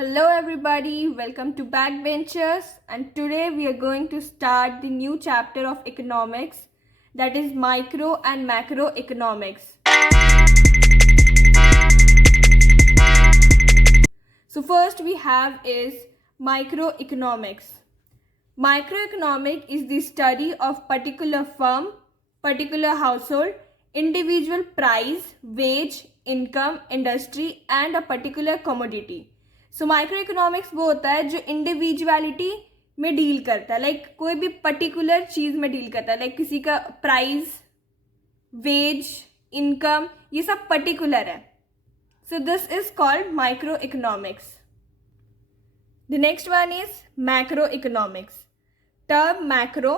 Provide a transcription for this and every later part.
Hello everybody, welcome to Backbenchers, and today we are going to start the new chapter of economics, that is micro and macroeconomics. So first we have is microeconomics. Microeconomic is the study of particular firm, particular household, individual price, wage, income, industry and a particular commodity. So micro economics वो होता है जो individuality में deal करता है, like कोई भी particular चीज में डील करता है, लाइक किसी का प्राइस, वेज, इनकम, ये सब पर्टिकुलर है. So this is called micro economics. The next one is macro economics. Term macro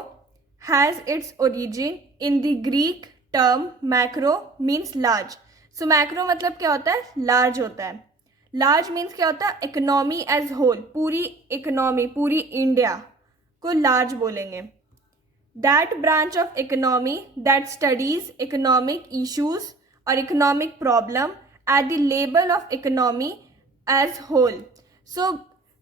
has its origin in the Greek term macro means large. So macro मतलब क्या होता है? Large होता है. Large means क्या होता है? इकोनॉमी एज होल, पूरी इकोनॉमी, पूरी इंडिया को लार्ज बोलेंगे. That branch of economy that studies economic issues और economic problem at the level of economy as whole. So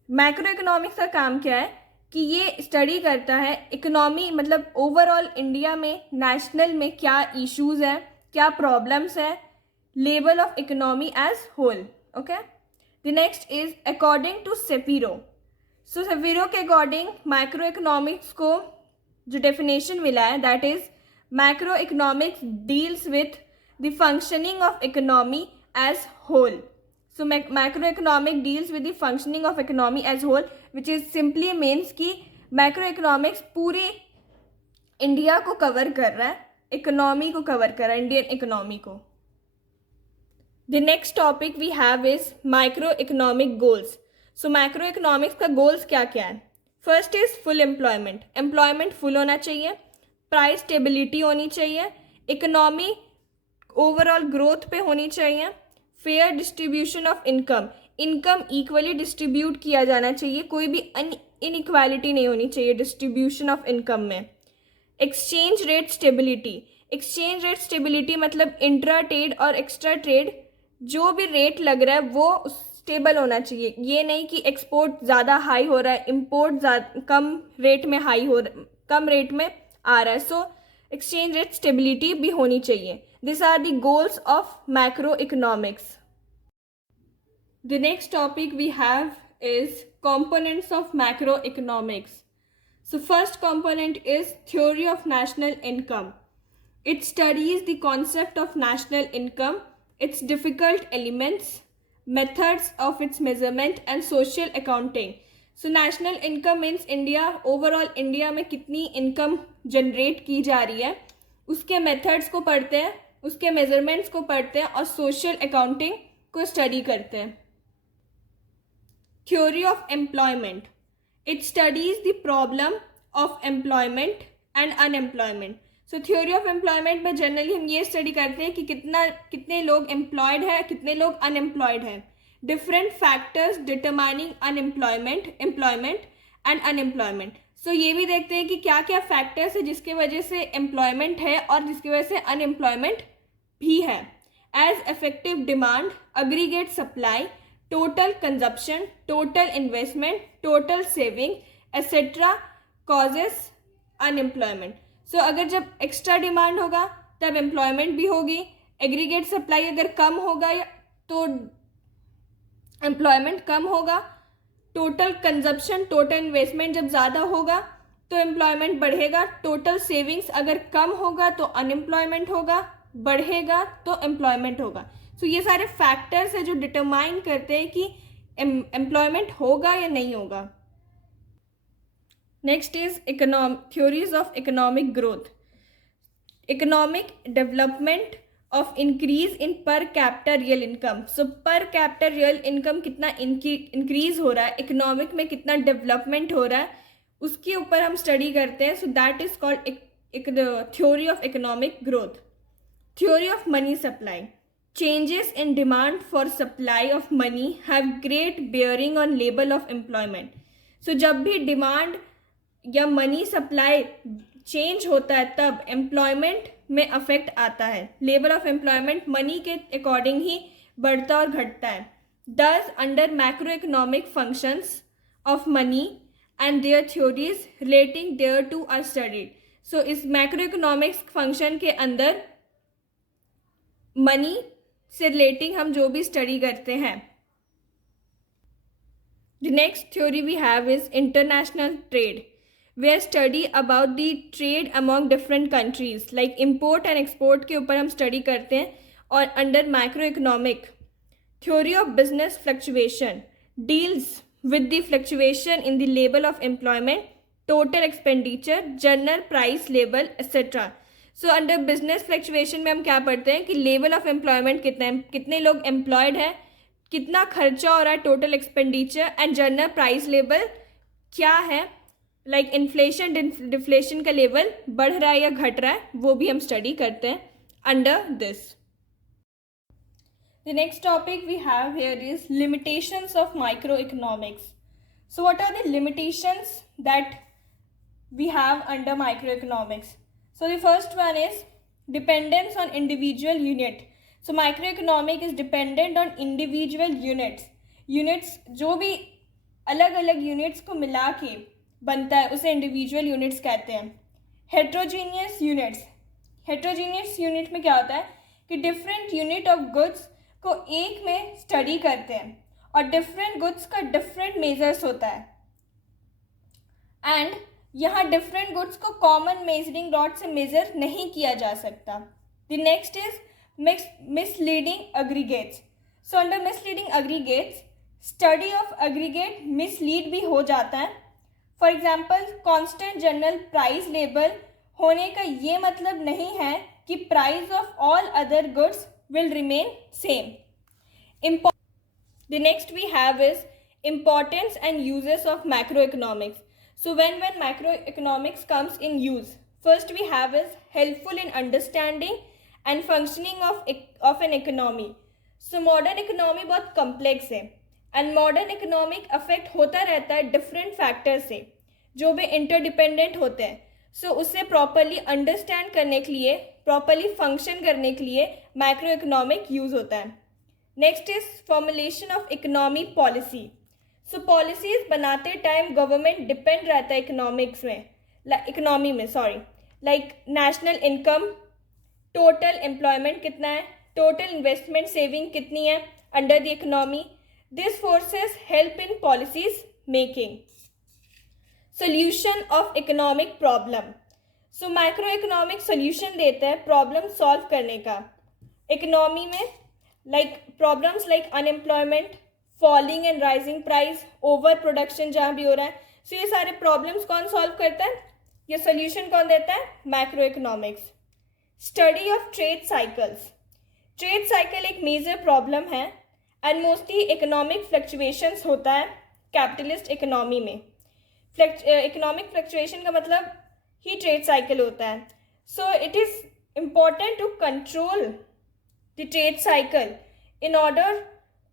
macro economics का काम क्या है कि ये स्टडी करता है इकोनॉमी, मतलब ओवरऑल इंडिया में, नेशनल में क्या इश्यूज हैं, क्या प्रॉब्लम्स हैं, level of economy as whole. Okay. The next is according to Shapiro. So Shapiro के according माइक्रो इकोनॉमिक्स को जो डेफिनेशन मिला है, that is micro economics deals with the functioning of economy as whole. So micro economic deals with the functioning of economy as whole, which is simply means कि micro economics पूरी India को cover कर रहा है, economy को cover कर रहा है, इंडियन इकोनॉमी को. The next topic we have is microeconomic goals. So macroeconomics का goals क्या क्या है? First is full employment. Employment full होना चाहिए. Price stability होनी चाहिए. Economy overall growth पे होनी चाहिए. Fair distribution of income. Income equally distribute किया जाना चाहिए. कोई भी inequality नहीं होनी चाहिए distribution of income में. Exchange rate stability. Exchange rate stability मतलब इंट्रा ट्रेड और एक्स्ट्रा ट्रेड जो भी रेट लग रहा है वो स्टेबल होना चाहिए. ये नहीं कि एक्सपोर्ट ज़्यादा हाई हो रहा है, इम्पोर्ट कम रेट में कम रेट में आ रहा है. सो एक्सचेंज रेट स्टेबिलिटी भी होनी चाहिए. This are the goals of macro economics. The next topic we have is components of macroeconomics. So first component is theory of national income. It studies the concept of national income, its difficult elements, methods of its measurement and social accounting. So national income means India, overall India में कितनी income generate की जा रही है, उसके methods को पढ़ते हैं, उसके measurements को पढ़ते हैं और social accounting को study करते हैं. Theory of employment. It studies the problem of employment and unemployment. So theory of employment में जनरली हम ये स्टडी करते हैं कि कितने लोग एम्प्लॉयड हैं, कितने लोग अनएम्प्लॉयड हैं. Different factors determining employment and unemployment. So ये भी देखते हैं कि क्या क्या फैक्टर्स है जिसके वजह से एम्प्लॉयमेंट है और जिसकी वजह से अनएम्प्लॉयमेंट भी है. As effective demand, aggregate supply, total consumption, total investment, total saving etcetera causes unemployment. So अगर जब एक्स्ट्रा डिमांड होगा तब एम्प्लॉयमेंट भी होगी. एग्रीगेट सप्लाई अगर कम होगा तो एम्प्लॉयमेंट कम होगा. टोटल कंजप्शन, टोटल इन्वेस्टमेंट जब ज़्यादा होगा तो एम्प्लॉयमेंट बढ़ेगा. टोटल सेविंग्स अगर कम होगा तो अनएम्प्लॉयमेंट होगा, बढ़ेगा तो एम्प्लॉयमेंट होगा. सो ये सारे फैक्टर्स हैं जो डिटरमाइन करते हैं कि एम्प्लॉयमेंट होगा या नहीं होगा. Next is theories of economic growth. Economic development of increase in per capita real income. So per capita real income कितना increase हो रहा है, economic में कितना development हो रहा है, उसके ऊपर हम study करते हैं. So that is called theory of economic growth. Theory of money supply. Changes in demand for supply of money have great bearing on level of employment. So जब भी demand या मनी सप्लाई चेंज होता है तब employment में affect आता है. Level of employment money के अकॉर्डिंग ही बढ़ता और घटता है. does under macroeconomic functions of money and their theories relating thereto are studied. So इस macroeconomics function के अंदर money से relating हम जो भी study करते हैं. The next theory we have is international trade, where study about the trade among different countries like import and export के ऊपर हम study करते हैं. और under macroeconomic theory of business fluctuation deals with the fluctuation in the level of employment, total expenditure, general price level, etc. So under business fluctuation में हम क्या पढ़ते हैं कि level of employment कितना है, कितने लोग employed हैं, कितना खर्चा हो रहा है, total expenditure, and general price level क्या है, लाइक इन्फ्लेशन डिफ्लेशन का लेवल बढ़ रहा है या घट रहा है, वो भी हम स्टडी करते हैं under this. The next topic we have here is limitations of micro economics. So what are the limitations that we have under micro economics? So the first one is dependence on individual unit. So microeconomic is dependent on individual units. Units जो भी अलग अलग units को मिला के बनता है उसे individual units कहते हैं. Heterogeneous units. Heterogeneous unit में क्या होता है कि different unit of goods को एक में study करते हैं और different goods का different measures होता है. And यहाँ different goods को common measuring rod से measure नहीं किया जा सकता. The next is misleading aggregates. So under misleading aggregates, study of aggregate mislead भी हो जाता है. For example, constant general price label होने का ये मतलब नहीं है कि price of all other goods will remain same. The next we have is importance and uses of macroeconomics. So when macroeconomics comes in use, first we have is helpful in understanding and functioning of an economy. So modern economy बहुत complex है and modern economic affect होता रहता है different factors से जो भी interdependent होते हैं. So उसे properly understand करने के लिए, properly function करने के लिए macroeconomic use होता है. Next is formulation of economy policy. So policies बनाते time government depend रहता है economics में, economy में like national income, total employment कितना है, टोटल इन्वेस्टमेंट सेविंग कितनी है under the economy. This forces help in policies making. Solution of economic problem. So micro economic solution देता है प्रॉब्लम सॉल्व करने का इकोनॉमी में, like problems like unemployment, falling and rising price, over production जहाँ भी हो रहा है. सो ये सारे प्रॉब्लम्स कौन सॉल्व करता है, ये सोल्यूशन कौन देता है, micro economics. Study of trade cycles. Trade cycle एक मेजर प्रॉब्लम है एंड मोस्टली इकोनॉमिक फ्लक्चुएशंस होता है कैपिटलिस्ट इकोनॉमी में. इकोनॉमिक फ्लक्चुएशन का मतलब ही ट्रेड साइकिल होता है. So it is important to control the trade cycle in order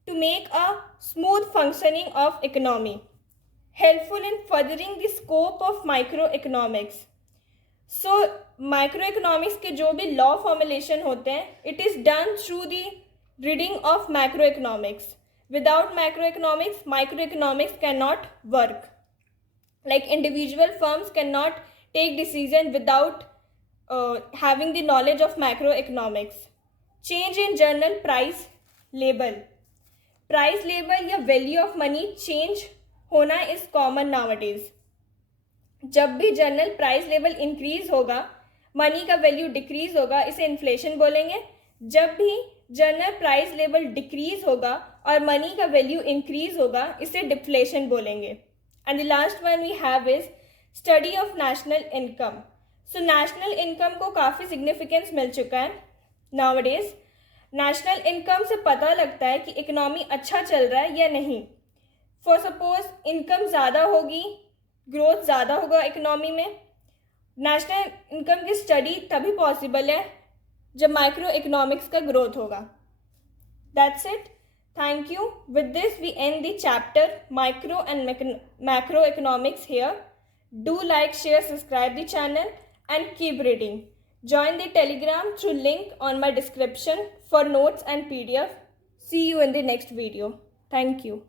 to make a smooth functioning of economy. Helpful in furthering the scope of microeconomics. So microeconomics के जो भी law formulation होते हैं, it is done through the reading of macroeconomics. Without macroeconomics, microeconomics cannot work. Like individual firms cannot take decision without having the knowledge of macroeconomics. Change in general price label. Price label या value of money change होना is common nowadays. जब भी general price level increase होगा, money का value decrease होगा, इसे inflation बोलेंगे. जब भी जनरल प्राइस लेवल डिक्रीज होगा और मनी का वैल्यू इंक्रीज होगा, इसे डिफ्लेशन बोलेंगे. And the last one we have is study of national income. So national income को काफ़ी सिग्निफिकेंस मिल चुका है नाउअडेज. नेशनल इनकम से पता लगता है कि इकोनॉमी अच्छा चल रहा है या नहीं. फॉर सपोज इनकम ज़्यादा होगी, ग्रोथ ज़्यादा होगा इकोनॉमी में. नेशनल इनकम की स्टडी तभी पॉसिबल है जब माइक्रो इकोनॉमिक्स का ग्रोथ होगा. That's it. Thank you. With this we end the chapter micro and macro economics here. Do like, share, subscribe the channel and keep reading. Join the Telegram through link on my description for notes and PDF. See you in the next video. Thank you.